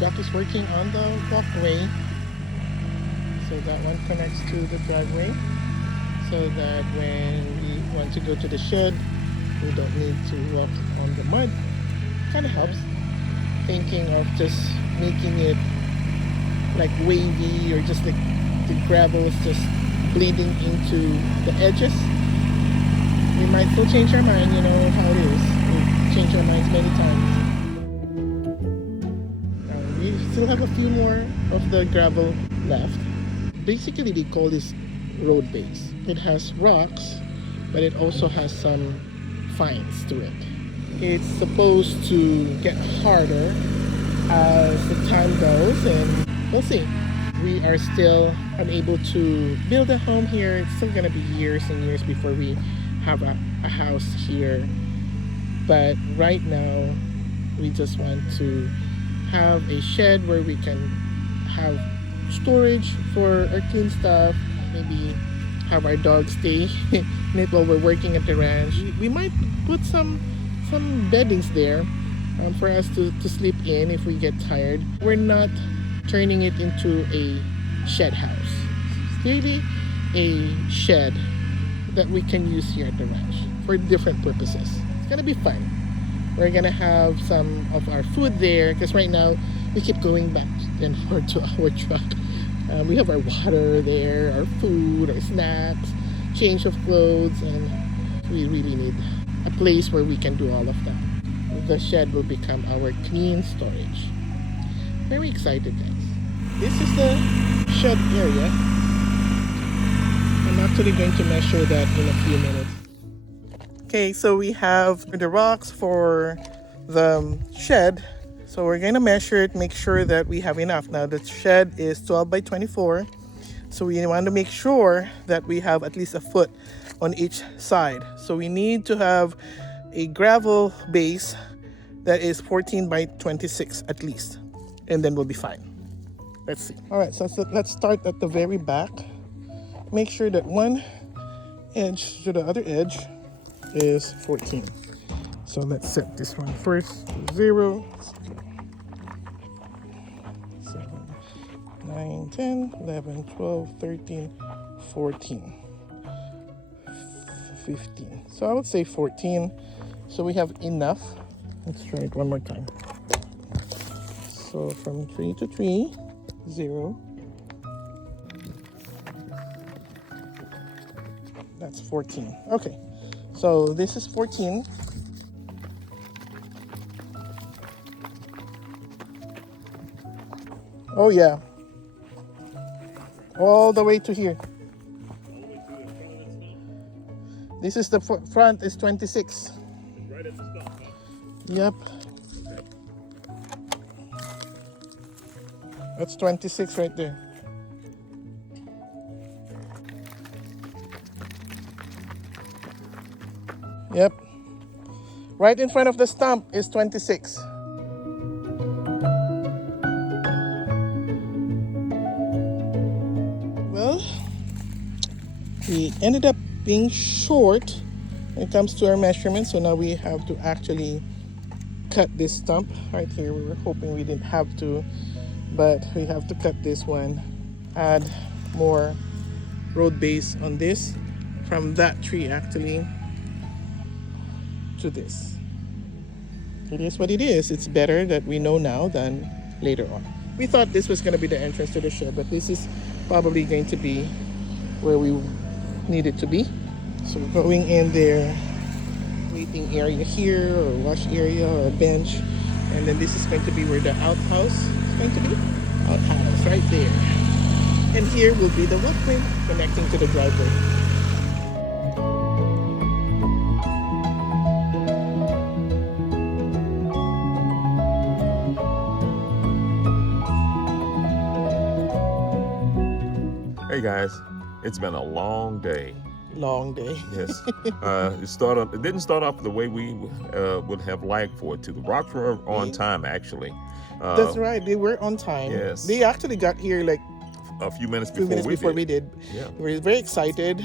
Jack is working on the walkway. So that one connects to the driveway. So that when we want to go to the shed, we don't need to walk on the mud. Kind of helps. Thinking of just making it like wavy or just like the gravel is just bleeding into the edges. We might still change our mind, you know how it is. We change our minds many times. We still have a few more of the gravel left. Basically, they call this road base. It has rocks, but it also has some fines to it. It's supposed to get harder as the time goes, and we'll see. We are still unable to build a home here. It's still gonna be years and years before we have a house here. But right now, we just want to have a shed where we can have storage for our clean stuff. Maybe have our dog stay in it while we're working at the ranch. We might put some beddings there for us to sleep in if we get tired. We're not turning it into a shed house. It's really a shed that we can use here at the ranch for different purposes. It's gonna be fun. We're gonna have some of our food there because right now we keep going back and forth to our truck. We have our water there, our food, our snacks, change of clothes, and we really need a place where we can do all of that. The shed will become our clean storage. Very excited, guys. This is the shed area. I'm actually going to measure that in a few minutes. Okay, so we have the rocks for the shed. So we're going to measure it, make sure that we have enough. Now the shed is 12 by 24. So we want to make sure that we have at least a foot on each side. So we need to have a gravel base that is 14 by 26 at least. And then we'll be fine. Let's see. All right, so let's start at the very back. Make sure that one edge to the other edge is 14. So let's set this one first to 0. 7, 9, 10, 11, 12, 13, 14, 15. So I would say 14. So we have enough. Let's try it one more time. So from 3 to 3, 0. That's 14. Okay. So this is 14. Oh yeah. All the way to here. This is the front is 26. Right at the stump, huh? Yep. That's 26 right there. Yep. Right in front of the stump is 26. Well, we ended up being short when it comes to our measurements, so now we have to actually cut this stump right here. We were hoping we didn't have to, but we have to cut this one, add more road base on this from that tree actually to this. It is what it is. It's better that we know now than later on. We thought this was going to be the entrance to the shed, but this is probably going to be where we need it to be. So we're going in there, waiting area here, or wash area, or a bench, and then this is going to be where the outhouse is going to be. Outhouse right there. And here will be the walkway connecting to the driveway. Hey guys, it's been a long day. Long day. Yes. It didn't start off the way we would have liked for it to. The rocks were on time, actually. That's right. They were on time. Yes. They actually got here like a few minutes few before minutes we before did. we did. Yeah. We were very excited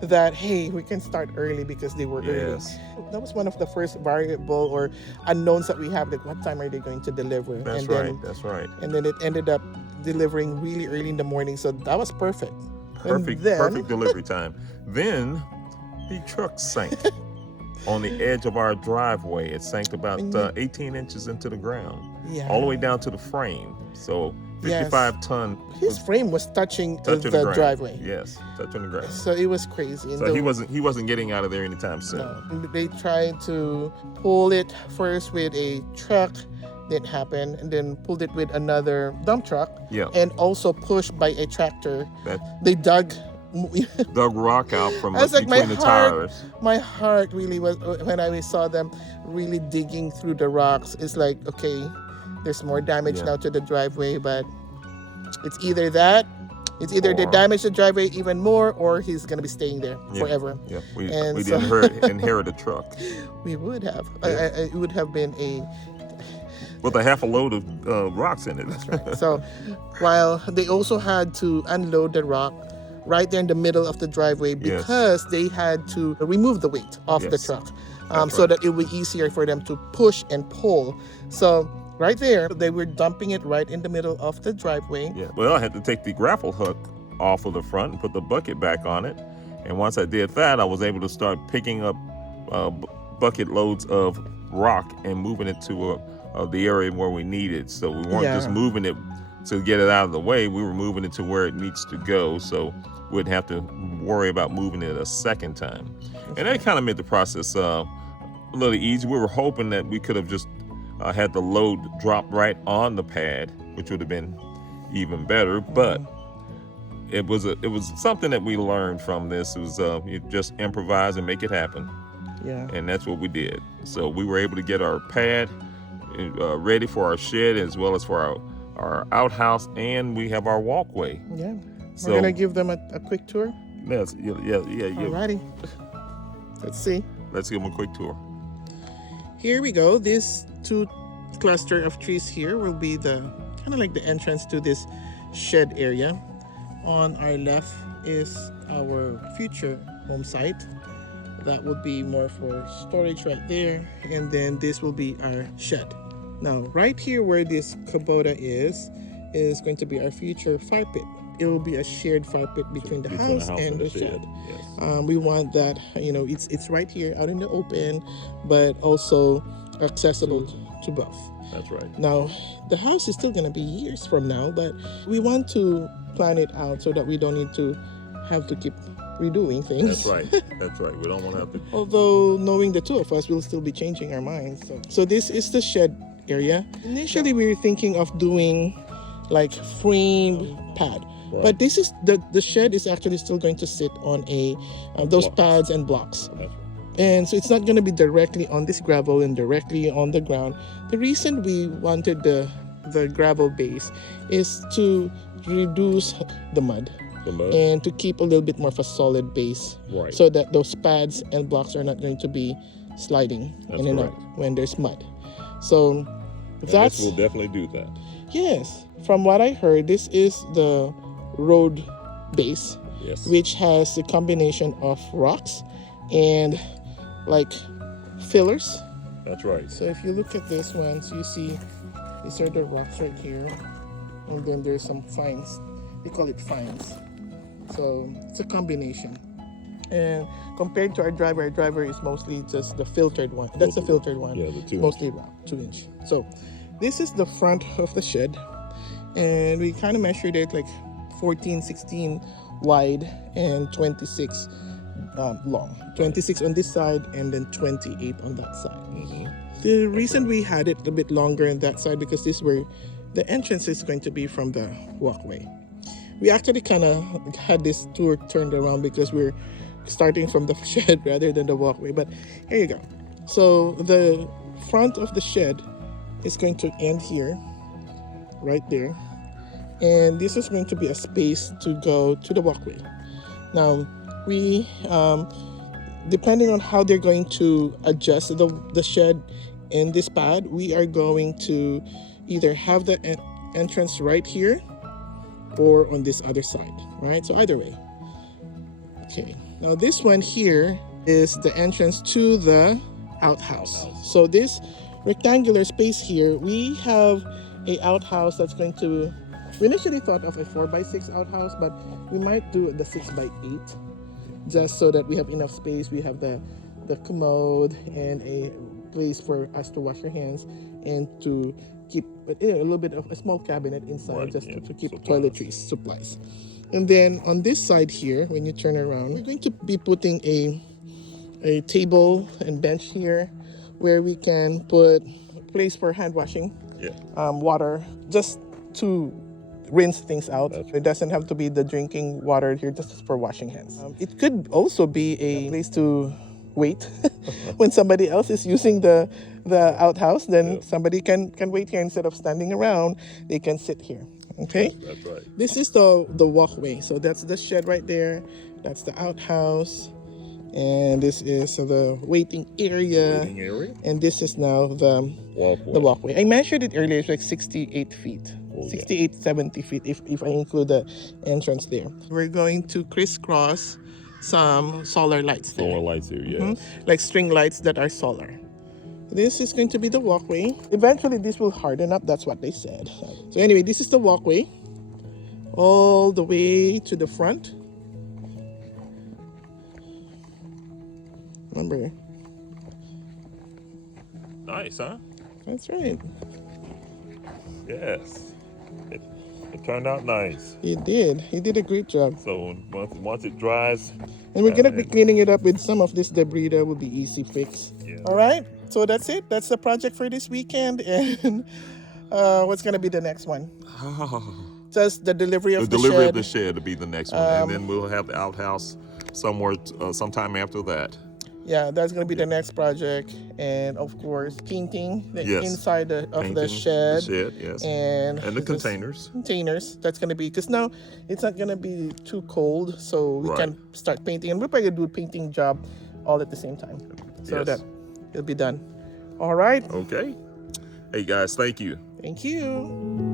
that, hey, we can start early because they were early. Yes. That was one of the first variable or unknowns that we have, like what time are they going to deliver? That's and right. then That's right. and then it ended up delivering really early in the morning, so that was perfect. Perfect. And then, Perfect delivery time. Then the truck sank on the edge of our driveway. It sank about 18 inches into the ground, all the way down to the frame. So 55-ton. His frame was touching the the driveway. Yes, touching the ground. So it was crazy. And So he wasn't getting out of there anytime soon. No. They tried to pull it first with a truck, didn't happen, and then pulled it with another dump truck. Yeah. And also pushed by a tractor. They dug rock out from between the tires. My heart really was when I saw them really digging through the rocks. It's like, okay, there's more damage now to the driveway, but it's either that, they damage the driveway even more, or he's gonna be staying there forever. Yeah, we didn't inherit a truck. We would have. It would have been with a half a load of rocks in it. That's right. So while they also had to unload the rock right there in the middle of the driveway because they had to remove the weight off the truck, so that it would be easier for them to push and pull. So right there, they were dumping it right in the middle of the driveway. Yeah. Well, I had to take the grapple hook off of the front and put the bucket back on it. And once I did that, I was able to start picking up bucket loads of rock and moving it to the area where we needed. So we weren't just moving it to get it out of the way. We were moving it to where it needs to go. So we wouldn't have to worry about moving it a second time. And that kind of made the process a little easy. We were hoping that we could have just had the load drop right on the pad, which would have been even better. But it was something that we learned from this. It was you just improvise and make it happen. Yeah. And that's what we did. So we were able to get our pad ready for our shed as well as for our outhouse, and we have our walkway. Yeah. So we're gonna give them a quick tour. Yes. Yeah. Alrighty. Let's see. Let's give them a quick tour. Here we go. This two cluster of trees here will be the kind of like the entrance to this shed area. On our left is our future home site. That would be more for storage right there. And then this will be our shed. Now, right here where this Kubota is going to be our future fire pit. It will be a shared fire pit between the house and the shed. Yes. We want that, it's right here out in the open, but also accessible to both. That's right. Now, the house is still going to be years from now, but we want to plan it out so that we don't need to have to keep redoing things. That's right. That's right. We don't want to have to. Although knowing the two of us, we'll still be changing our minds. So this is the shed area. Initially, we were thinking of doing like framed pad. Right. But this is the shed is actually still going to sit on those pads and blocks. That's right. And so it's not going to be directly on this gravel and directly on the ground. The reason we wanted the gravel base is to reduce the mud. And to keep a little bit more of a solid base, so that those pads and blocks are not going to be sliding in and out when there's mud. So this will definitely do that. Yes, from what I heard, this is the road base, which has a combination of rocks and like fillers. That's right. So if you look at this one, so you see these are the rocks right here, and then there's some fines. We call it fines. So it's a combination. And compared to our driver is mostly just the filtered one. That's the filtered one. Yeah, the 2 mostly rock, 2-inch. So this is the front of the shed. And we kind of measured it like 14, 16 wide and 26 long. 26 on this side and then 28 on that side. Mm-hmm. The reason we had it a bit longer on that side because this is where the entrance is going to be from the walkway. We actually kind of had this tour turned around because we're starting from the shed rather than the walkway. But here you go. So the front of the shed is going to end here, right there. And this is going to be a space to go to the walkway. Now, we, depending on how they're going to adjust the shed in this pad, we are going to either have the entrance right here, or on this other side, right? So either way. Okay, now this one here is the entrance to the outhouse. So this rectangular space here, we have a outhouse that's going to, we initially thought of a 4x6 outhouse, but we might do the 6x8 just so that we have enough space. We have the commode and a place for us to wash our hands and to keep a little bit of a small cabinet inside, Right, just yeah, to keep supplies. toiletries, supplies. And then on this side here, when you turn around, we're going to be putting a table and bench here where we can put a place for hand washing, Yeah. water, just to rinse things out. That's It doesn't have to be the drinking water here, just for washing hands. It could also be a place to wait when somebody else is using the outhouse. Then somebody can wait here instead of standing around. They can sit here. Okay. That's right. This is the walkway. So that's the shed right there. That's the outhouse. And this is the waiting area. Waiting area. And this is now the walkway. I measured it earlier. It's like 68 feet. Oh, 68, 70 feet if I include the entrance there. We're going to crisscross some solar lights there. Solar lights here, yes. Like string lights that are solar. This is going to be the walkway. Eventually this will harden up, that's what they said. So anyway, this is the walkway all the way to the front. Remember, Nice, huh? that's right. Yes. It turned out nice. He did a great job. So once it dries, And we're gonna be cleaning it up with some of this debris that will be easy fix. Yeah. All right, so that's it. That's the project for this weekend. And what's gonna be the next one? Just the delivery of the the delivery shed. of the shed to be the next one, and then we'll have the outhouse somewhere sometime after that. Yeah, that's gonna be the next project, and of course painting the Yes. inside of the Painting shed. The shed, yes. And the this- containers. Containers. That's gonna be, because now it's not gonna be too cold, so we Right. can start painting, and we're probably gonna do a painting job all at the same time, so Yes. that it'll be done. All right. Okay. Hey guys, thank you. Thank you.